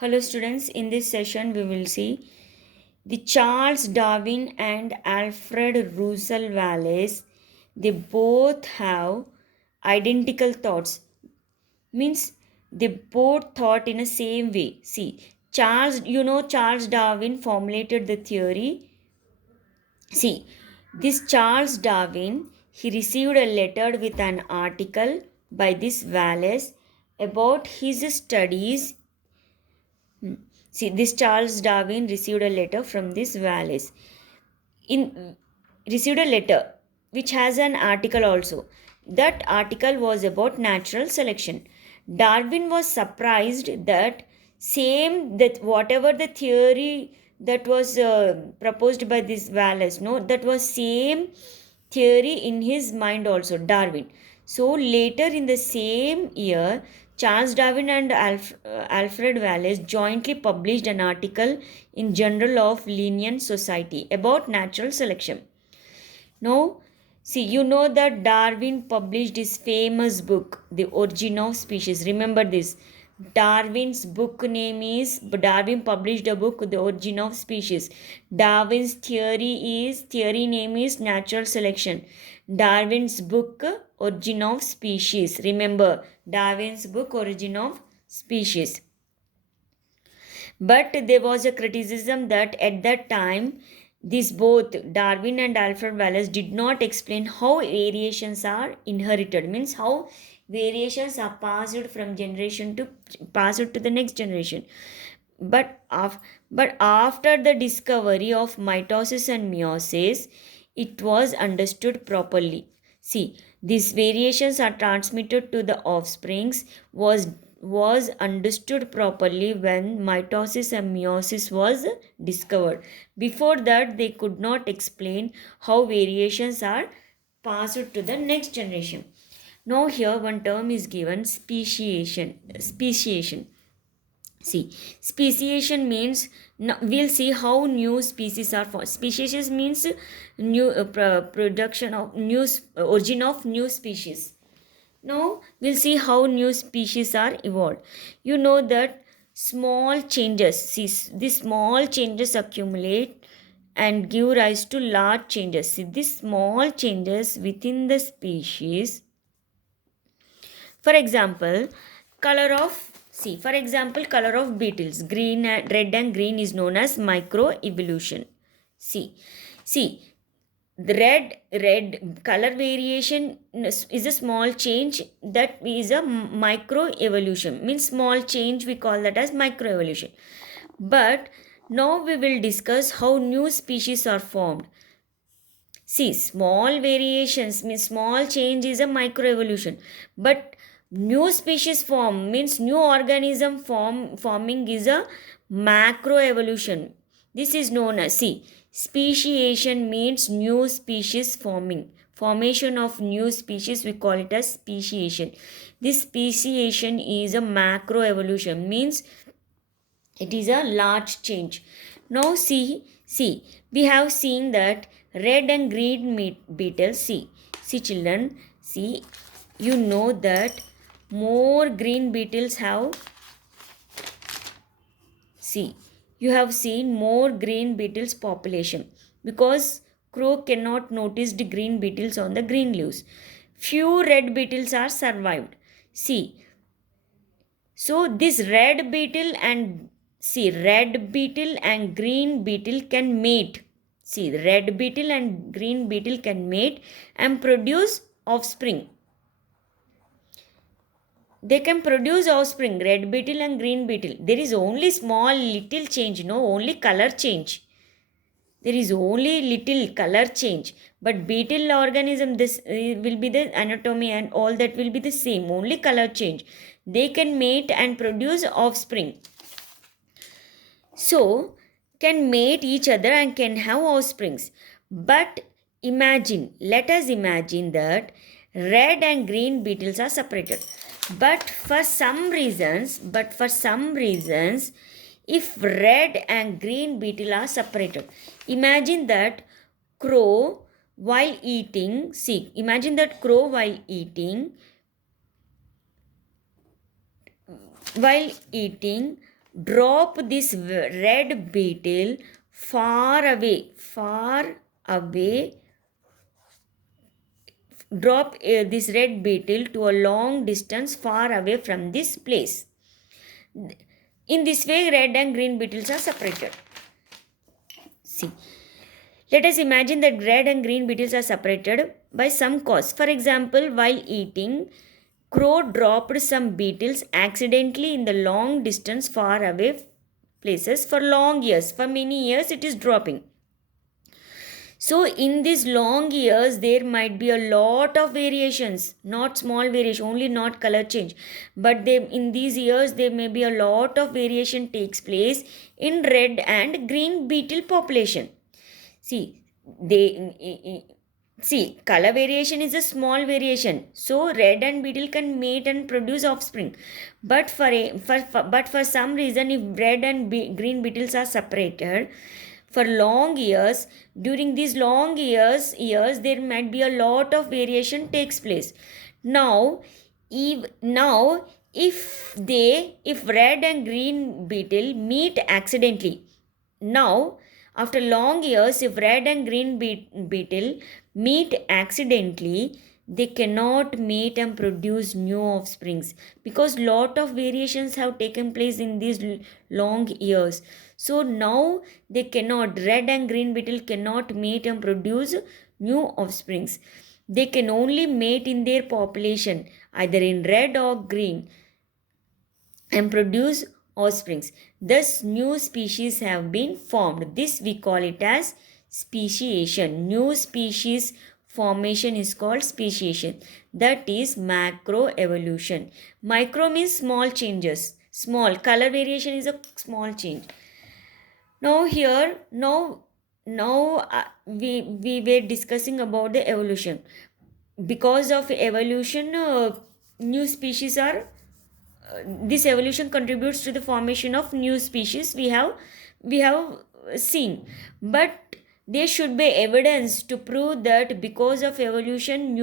Hello students, in this session we will see the Charles Darwin and Alfred Russel Wallace. They both have identical thoughts. Means they both thought in the same way. See, Charles Darwin formulated the theory. See, this Charles Darwin, he received a letter with an article by this Wallace about his studies. See, this Charles Darwin received a letter from this Wallace. In received a letter which has an article also. That article was about natural selection. Darwin was surprised that whatever the theory that was proposed by this Wallace, no, that was same theory in his mind also, Darwin. So later in the same year, Charles Darwin and Alfred Wallace jointly published an article in Journal of Linnean Society about natural selection. Now, see, you know that Darwin published his famous book, The Origin of Species. Remember this. Darwin's book name is Darwin published a book, The Origin of Species. Darwin's theory name is Natural Selection. Darwin's book, Origin of Species. Remember, Darwin's book, Origin of Species. But there was a criticism that at that time, these both Darwin and Alfred Wallace did not explain how variations are inherited, means how variations are passed to the next generation. But after the discovery of mitosis and meiosis, it was understood properly. See, these variations are transmitted to the offsprings was understood properly when mitosis and meiosis was discovered. Before that, they could not explain how variations are passed to the next generation. Now here one term is given, speciation. Speciation. See, speciation means, we'll see how new species are formed. Speciation means new production of new origin of new species. Now we'll see how new species are evolved. You know that small changes, see, these small changes accumulate and give rise to large changes. See, these small changes within the species. For example, color of for example, color of beetles, green and red and green is known as microevolution. See, the red color variation is a small change, that is a microevolution, means small change, we call that as microevolution. But now we will discuss how new species are formed. See, small variations means small change is a microevolution, but new species form means new organism forming is a macroevolution. This is known as, see, speciation means new species forming. Formation of new species, we call it as speciation. This speciation is a macroevolution, means it is a large change. Now see, we have seen that red and green beetles. See children, see, you know that more green beetles have, see, you have seen more green beetles population because crow cannot notice the green beetles on the green leaves. Few red beetles are survived. See, so this red beetle and green beetle can mate. See, red beetle and green beetle can mate and produce offspring. They can produce offspring, red beetle and green beetle. There is only small little change, no, only color change. There is only little color change, but beetle organism, this will be the anatomy and all that will be the same, only color change. They can mate and produce offspring. So, can mate each other and can have offsprings. But let us imagine that red and green beetles are separated. But for some reasons, if red and green beetle are separated, imagine that crow while eating, drop this red beetle far away, drop this red beetle to a long distance far away from this place. In this way, red and green beetles are separated. See, let us imagine that red and green beetles are separated by some cause. For example, while eating, crow dropped some beetles accidentally in the long distance far away places for long years. For many years, it is dropping. So in these long years, there might be a lot of variations, not small variation, only not color change. But in these years, there may be a lot of variation takes place in red and green beetle population. See, color variation is a small variation. So red and beetle can mate and produce offspring. But for some reason, if red and green beetles are separated, for long years, during these long years there might be a lot of variation takes place. Now if red and green beetle meet accidentally, now after long years, if red and green beetle meet accidentally, they cannot mate and produce new offsprings because lot of variations have taken place in these long years. So now they cannot, red and green beetle cannot mate and produce new offsprings. They can only mate in their population, either in red or green, and produce offsprings. Thus, new species have been formed. This we call it as speciation. New species formation is called speciation. That is macroevolution. Micro means small changes. Small color variation is a small change. Now here, we were discussing about the evolution. Because of evolution, new species are this evolution contributes to the formation of new species we have seen. But there should be evidence to prove that because of evolution,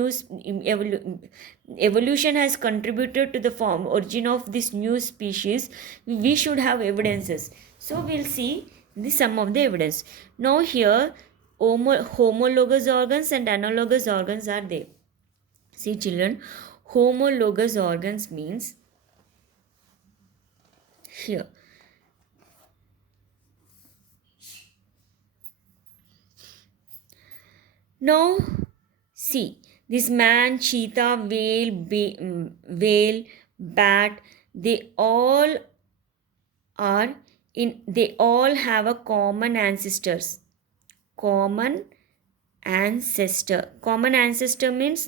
evolution has contributed to the origin of this new species. We should have evidences. So we'll see some of the evidence. Now here, homologous organs and analogous organs are there. See children, homologous organs means here. Now, see, this man, cheetah, whale, bat, they all have a common ancestors. Common ancestor means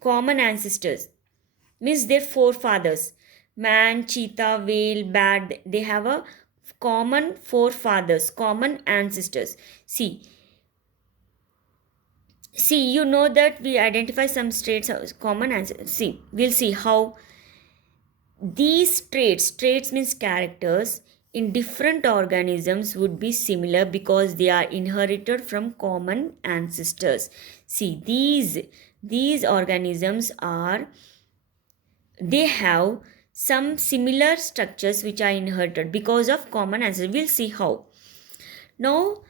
common ancestors means their forefathers. Man, cheetah, whale, bat, they have a common forefathers, common ancestors. See, you know that we identify some traits as common ancestors. See, we'll see how these traits means characters in different organisms would be similar because they are inherited from common ancestors. See, these organisms they have some similar structures which are inherited because of common ancestors. We'll see how. Now,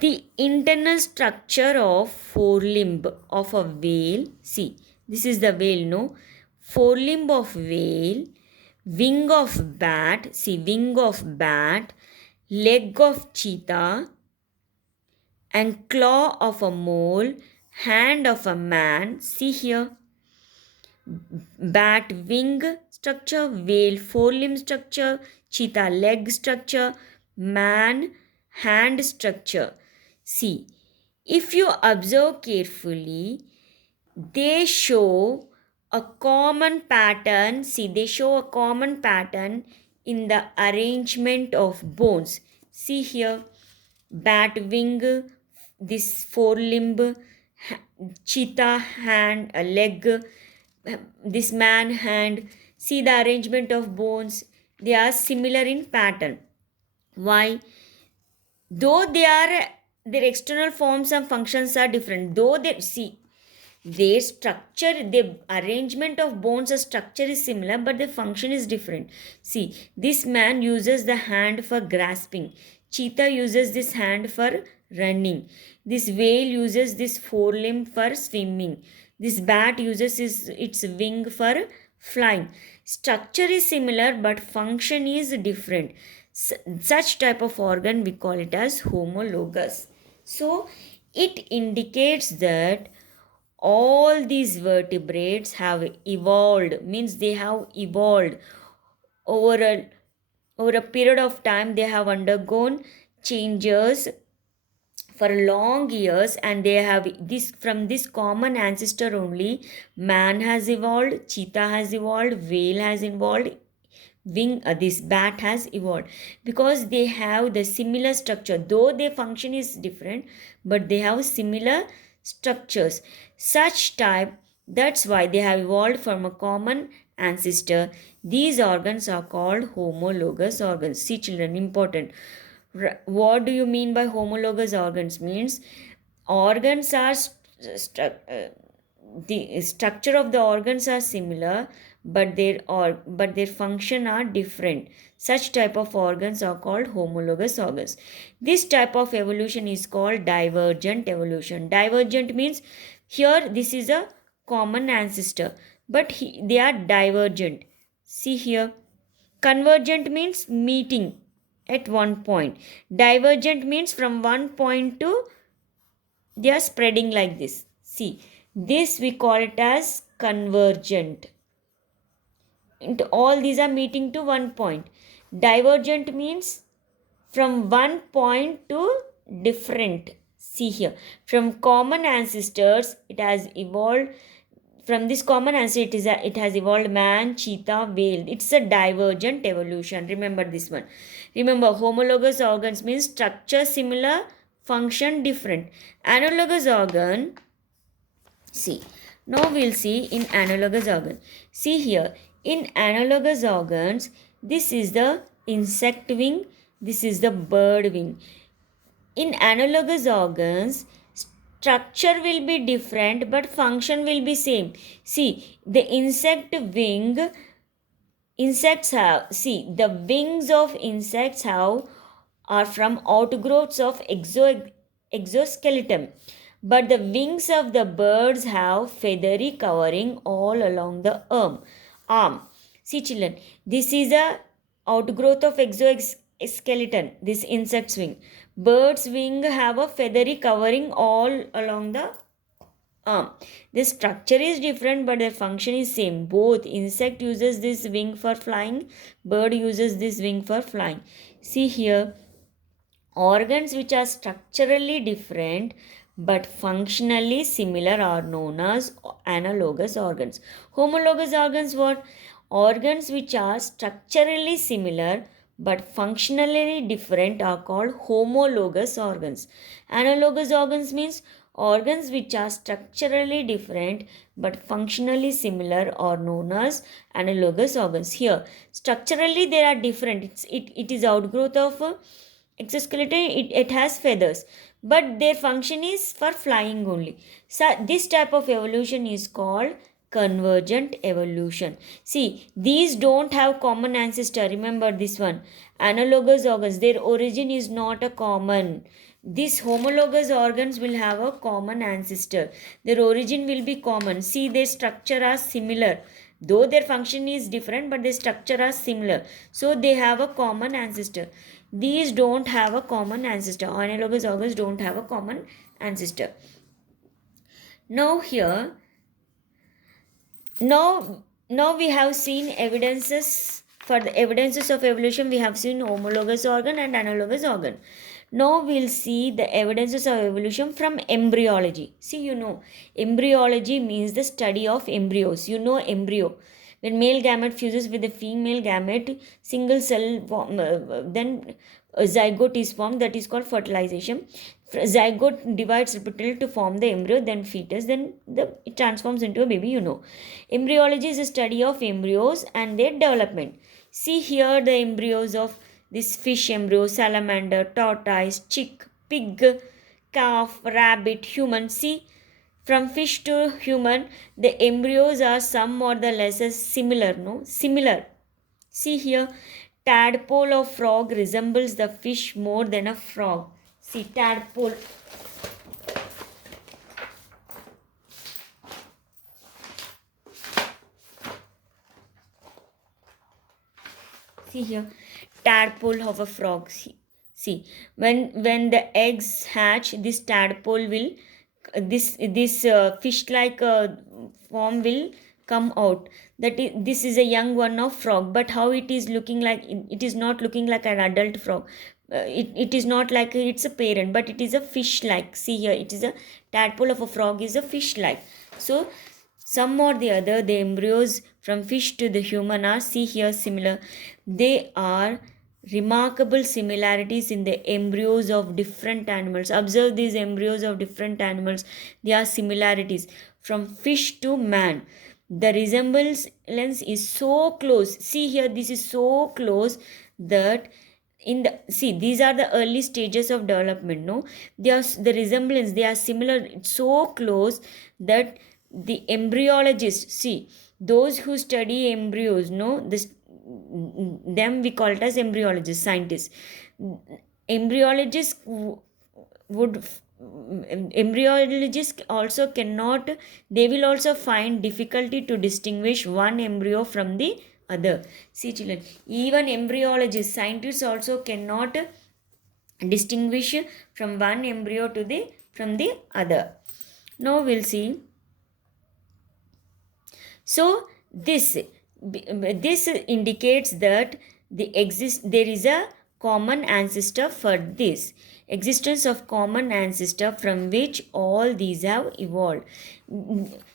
the internal structure of forelimb of a whale. See, this is the whale, no? Forelimb of whale, wing of bat. See, wing of bat, leg of cheetah, and claw of a mole, hand of a man. See here. Bat wing structure, whale forelimb structure, cheetah leg structure, man hand structure. See, if you observe carefully, they show a common pattern. See, they show a common pattern in the arrangement of bones. See here, bat wing, this forelimb, cheetah hand, a leg, this man hand. See the arrangement of bones, they are similar in pattern. Why? Though their external forms and functions are different, though they see Their structure, the arrangement of bones or structure is similar, but the function is different. See, this man uses the hand for grasping. Cheetah uses this hand for running. This whale uses this forelimb for swimming. This bat uses its wing for flying. Structure is similar, but function is different. Such type of organ we call it as homologous. So it indicates that all these vertebrates have evolved, means they have evolved over a period of time. They have undergone changes for long years, and they have this, from this common ancestor only man has evolved, cheetah has evolved, whale has evolved, this bat has evolved, because they have the similar structure, though their function is different, but they have similar structures. Such type, that's why they have evolved from a common ancestor. These organs are called homologous organs. See children, important. What do you mean by homologous organs? Means organs are the structure of the organs are similar, but their function are different. Such type of organs are called homologous organs. This type of evolution is called divergent evolution. Divergent means here this is a common ancestor, but they are divergent. See here. Convergent means meeting at one point. Divergent means from one point to they are spreading like this. See, this we call it as convergent. And all these are meeting to one point. Divergent means from one point to different. See here, from common ancestors it has evolved. From this common ancestor it has evolved man, cheetah, whale. It's a divergent evolution. Remember this one. Remember, homologous organs means structure similar, function different. Analogous organ, see, now we'll see in analogous organ. See here, in analogous organs, this is the insect wing, this is the bird wing. In analogous organs, structure will be different, but function will be same. See, the insect wing, insects have, see, the wings of insects have are from outgrowths of exoskeleton, but the wings of the birds have feathery covering all along the arm. See children, this is a outgrowth of exoskeleton, this insect's wing. Bird's wing have a feathery covering all along the arm. The structure is different, but their function is same. Both insect uses this wing for flying, bird uses this wing for flying. See here, organs which are structurally different but functionally similar are known as analogous organs. Homologous organs what? Organs which are structurally similar but functionally different are called homologous organs. Analogous organs means organs which are structurally different but functionally similar are known as analogous organs. Here, structurally they are different. It is outgrowth of exoskeleton, it has feathers, but their function is for flying only. So this type of evolution is called convergent evolution. See, these don't have common ancestor. Remember this one. Analogous organs, their origin is not a common. These homologous organs will have a common ancestor. Their origin will be common. See, their structure are similar. Though their function is different, but their structure are similar. So they have a common ancestor. These don't have a common ancestor. Analogous organs don't have a common ancestor. Now here, now we have seen evidences. For the evidences of evolution, we have seen homologous organ and analogous organ. Now we'll see the evidences of evolution from embryology. See, embryology means the study of embryos. Embryo. When male gamete fuses with the female gamete, single cell then a zygote is formed, that is called fertilization. Zygote divides repeatedly to form the embryo, then fetus, then it transforms into a baby. Embryology is a study of embryos and their development. See here the embryos of this fish embryo, salamander, tortoise, chick, pig, calf, rabbit, human. See, From fish to human, the embryos are some or the less similar, no? Similar. See here, tadpole of frog resembles the fish more than a frog. See, tadpole. See here, tadpole of a frog. See, when the eggs hatch, this tadpole will this fish like form will come out. This is a young one of frog, but how it is looking like, it is not looking like an adult frog. It is not like it's a parent, but it is a fish like. See here, it is a tadpole of a frog is a fish like. So some or the other, the embryos from fish to the human are, see here, similar. They are remarkable similarities in the embryos of different animals. Observe these embryos of different animals. They are similarities from fish to man. The resemblance is so close. See here, this is so close that in the, see, these are the early stages of development, no? They are the resemblance, they are similar. It's so close that the embryologists, see, those who study embryos, no, this, them we call it as embryologists, scientists. Embryologists would embryologists also cannot, they will also find difficulty to distinguish one embryo from the other. See children, even embryologists, scientists also cannot distinguish from one embryo to the from the other. Now we'll see. So this indicates that there is a common ancestor for this existence of common ancestor from which all these have evolved.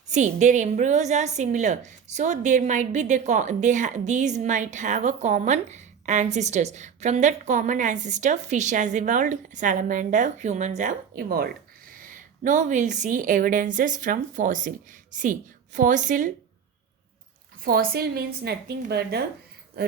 See, their embryos are similar, so there might be these might have a common ancestors. From that common ancestor, fish has evolved, salamander, humans have evolved. Now we'll see evidences from fossil. See, fossil means nothing but the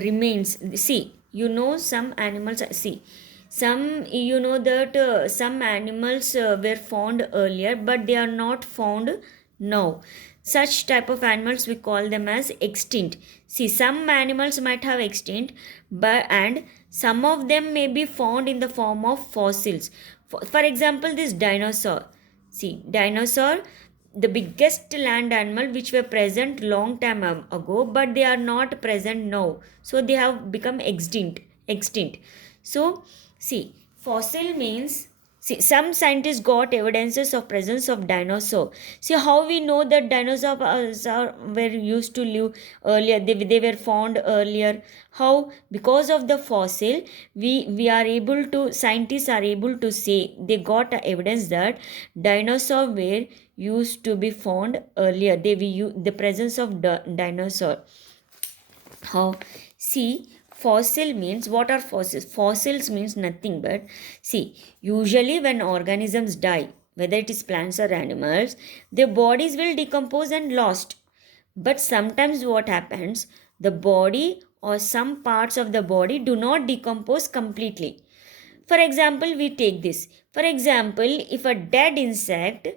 remains. See, you know, some animals, see, some, you know that some animals were found earlier, but they are not found now. Such type of animals we call them as extinct. See, some animals might have extinct, but and some of them may be found in the form of fossils. For example, this dinosaur. See, dinosaur, the biggest land animal which were present long time ago, but they are not present now, so they have become extinct. So see, fossil means, see, some scientists got evidences of presence of dinosaur. See how we know that dinosaurs were used to live earlier, they were found earlier. How? Because of the fossil, we are able to, scientists are able to say they got evidence that dinosaur were used to be found earlier. They were the presence of dinosaur. How? See, fossil means, what are fossils? Fossils means nothing but, see, usually when organisms die, whether it is plants or animals, their bodies will decompose and lost. But sometimes what happens, the body or some parts of the body do not decompose completely. For example, we take this. For example, if a dead insect,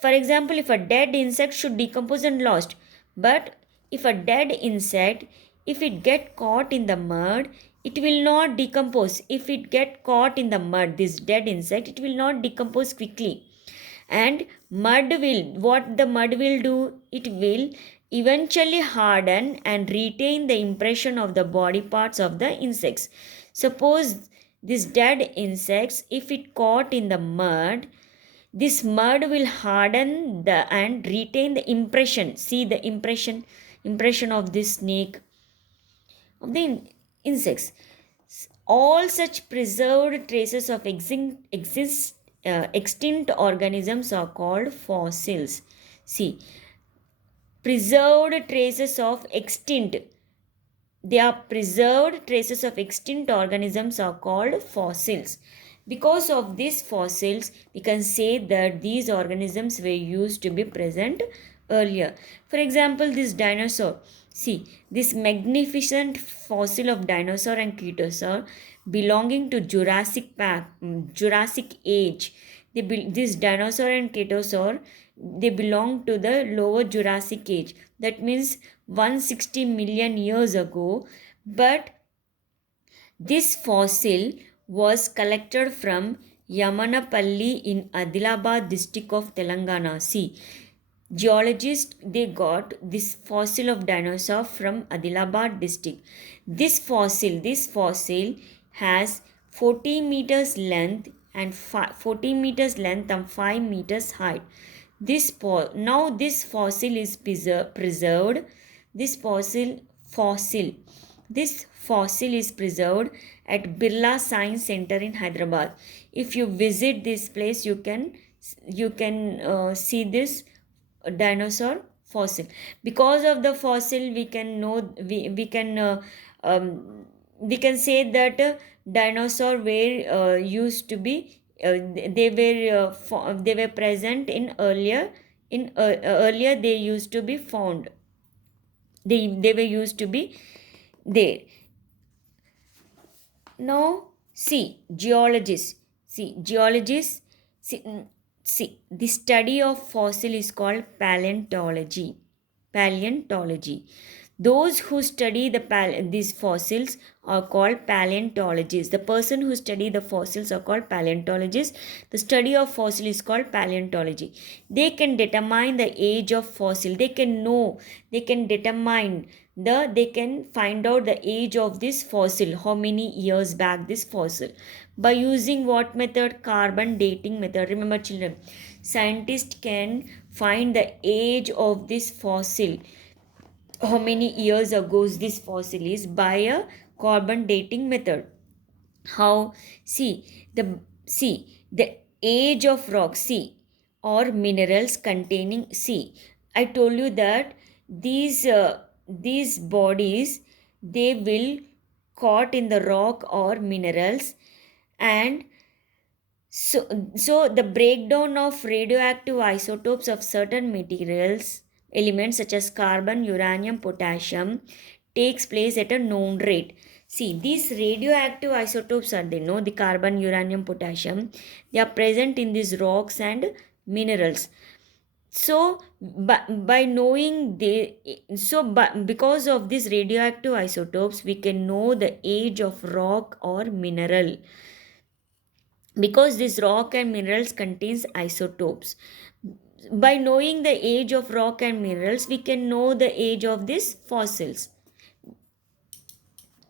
if a dead insect should decompose and lost, but if a dead insect, if it get caught in the mud, it will not decompose. If it get caught in the mud, this dead insect, it will not decompose quickly. And mud will, what the mud will do, it will eventually harden and retain the impression of the body parts of the insects. Suppose this dead insects, if it caught in the mud, this mud will harden and retain the impression. See the impression of this snake, of the insects. All such preserved traces of extinct organisms are called fossils. See, preserved traces of extinct. They are preserved traces of extinct organisms are called fossils. Because of these fossils, we can say that these organisms were used to be present earlier. For example, this dinosaur. See, this magnificent fossil of dinosaur and chaetosaur belonging to Jurassic Age. This dinosaur and chaetosaur they belong to the lower Jurassic age. That means 160 million years ago. But this fossil was collected from Yamanapalli in Adilabad district of Telangana. See, geologists they got this fossil of dinosaur from Adilabad district. This fossil has 40 meters length and 40 meters length and 5 meters height. Now this fossil is preserved. This fossil this fossil is preserved at Birla Science Center in Hyderabad. If you visit this place, you can see this dinosaur fossil. Because of the fossil, we can say that dinosaur were used to be they were present in earlier they used to be found. They were used to be there. Now, geologists, see, the study of fossil is called paleontology. Paleontology. Those who study these fossils are called paleontologists. The person who study the fossils are called paleontologists. The study of fossil is called paleontology. They can determine the age of fossil. They can find out the age of this fossil, how many years back this fossil, by using what method? Carbon dating method. Remember children, scientists can find the age of this fossil, how many years ago this fossil is, by a carbon dating method. How? The age of rocks, or minerals containing, I told you that these bodies, they will caught in the rock or minerals. And so the breakdown of radioactive isotopes of certain materials elements such as carbon, uranium, potassium takes place at a known rate. See, these radioactive isotopes are they know the carbon, uranium, potassium, they are present in these rocks and minerals. So by knowing because of these radioactive isotopes, we can know the age of rock or mineral, because this rock and minerals contains isotopes. By knowing the age of rock and minerals, we can know the age of these fossils,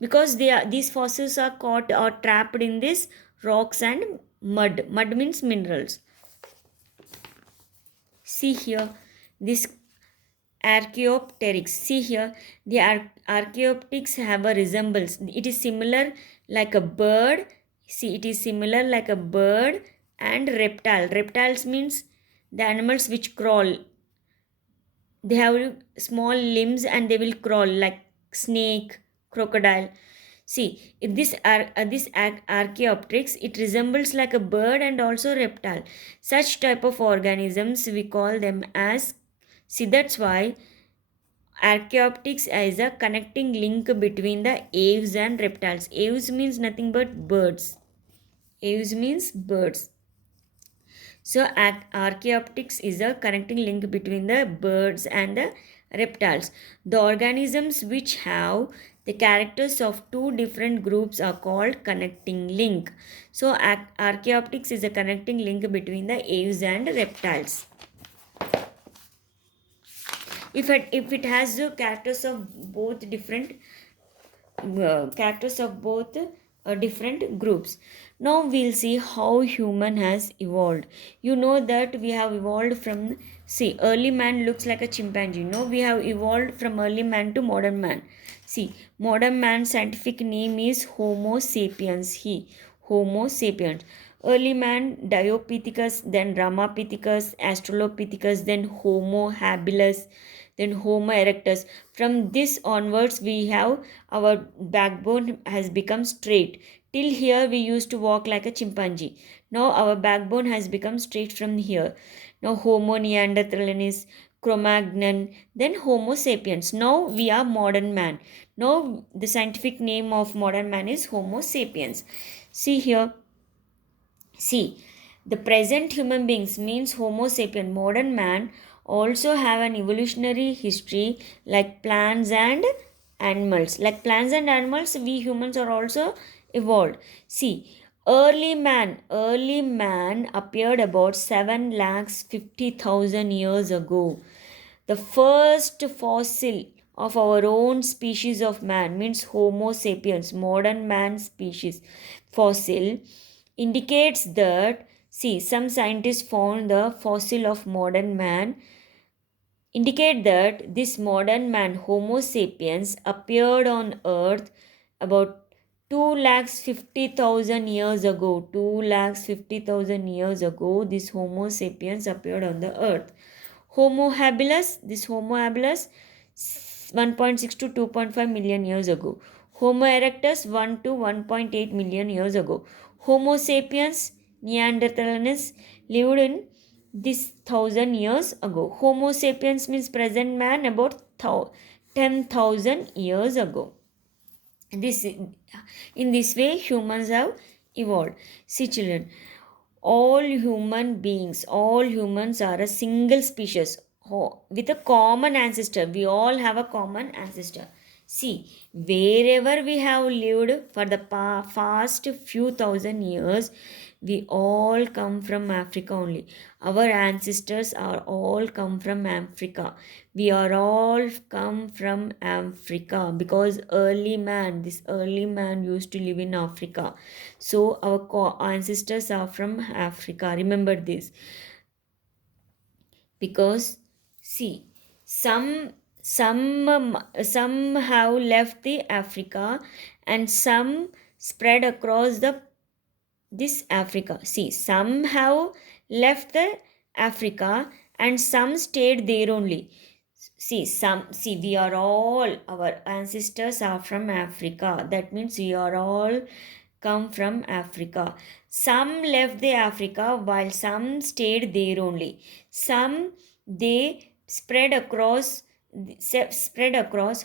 because these fossils are caught or trapped in these rocks and mud means minerals. See here, this Archaeopteryx. See here, the Archaeopteryx have a resemblance. It is similar like a bird. See, it is similar like a bird and reptile. Reptiles means the animals which crawl. They have small limbs and they will crawl like snake, crocodile. See, this Archaeopteryx, it resembles like a bird and also reptile. Such type of organisms we call them as. See, that's why Archaeopteryx is a connecting link between the aves and reptiles. Aves means nothing but birds. Aves means birds. So Archaeopteryx is a connecting link between the birds and the reptiles. The organisms which have the characters of two different groups are called connecting link. So Archaeopteryx is a connecting link between the aves and reptiles. If it has the characters of both different groups. Now we'll see how human has evolved. You know that we have evolved from, early man looks like a chimpanzee. No, we have evolved from early man to modern man. See, modern man's scientific name is Homo sapiens. Homo sapiens. Early man, Diopithecus, then Ramapithecus, Australopithecus, then Homo habilis, then Homo erectus. From this onwards, we have our backbone has become straight. Till here, we used to walk like a chimpanzee. Now our backbone has become straight from here. Now Homo neanderthalensis, Cro-Magnon, then Homo sapiens. Now we are modern man. Now the scientific name of modern man is Homo sapiens. See here. See, The present human beings means Homo sapien, modern man, also have an evolutionary history like plants and animals. Like plants and animals, we humans are also evolved. See, early man appeared about 7,50,000 years ago. The first fossil of our own species of man means Homo sapiens, modern man species fossil indicates that, see, some scientists found the fossil of modern man indicate that this modern man Homo sapiens appeared on earth about 2,50,000 years ago. 2,50,000 years ago this Homo sapiens appeared on the earth. Homo habilis, this Homo habilis 1.6 to 2.5 million years ago. Homo erectus 1 to 1.8 million years ago. Homo sapiens Neanderthalensis lived in this 1,000 years ago. Homo sapiens means present man about 10,000 years ago. This in this way humans have evolved. See children, all humans are a single species with a common ancestor. We all have a common ancestor. See, wherever we have lived for the past few thousand years, we all come from Africa only. Our ancestors are all come from Africa. We are all come from Africa because this early man used to live in Africa. So our ancestors are from Africa. Remember this. Because see, some have left the Africa and some spread across the this Africa. See, some have left the Africa and some stayed there only. See, we are all, our ancestors are from Africa. That means we are all come from Africa. Some left the Africa while some stayed there only. Some they spread across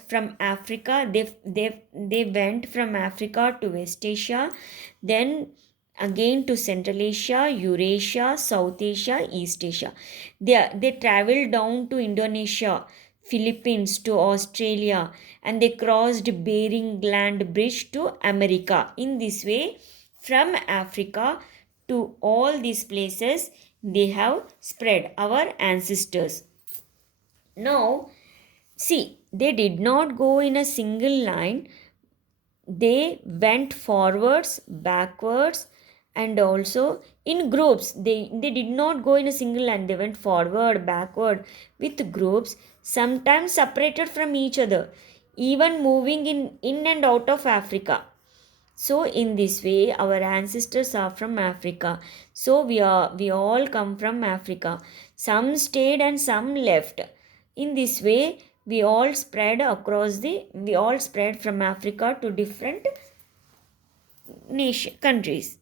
from Africa. They went from Africa to West Asia, then again to Central Asia, Eurasia, South Asia, East Asia. They traveled down to Indonesia, Philippines to Australia, and they crossed Bering Land Bridge to America. In this way, from Africa to all these places, they have spread our ancestors. Now, see, they did not go in a single line. They went forwards, backwards, and also in groups. They did not go in a single line. They went forward, backward with groups, sometimes separated from each other, even moving in and out of Africa. So in this way, our ancestors are from Africa. So we all come from Africa. Some stayed and some left. In this way, we all spread from Africa to different countries.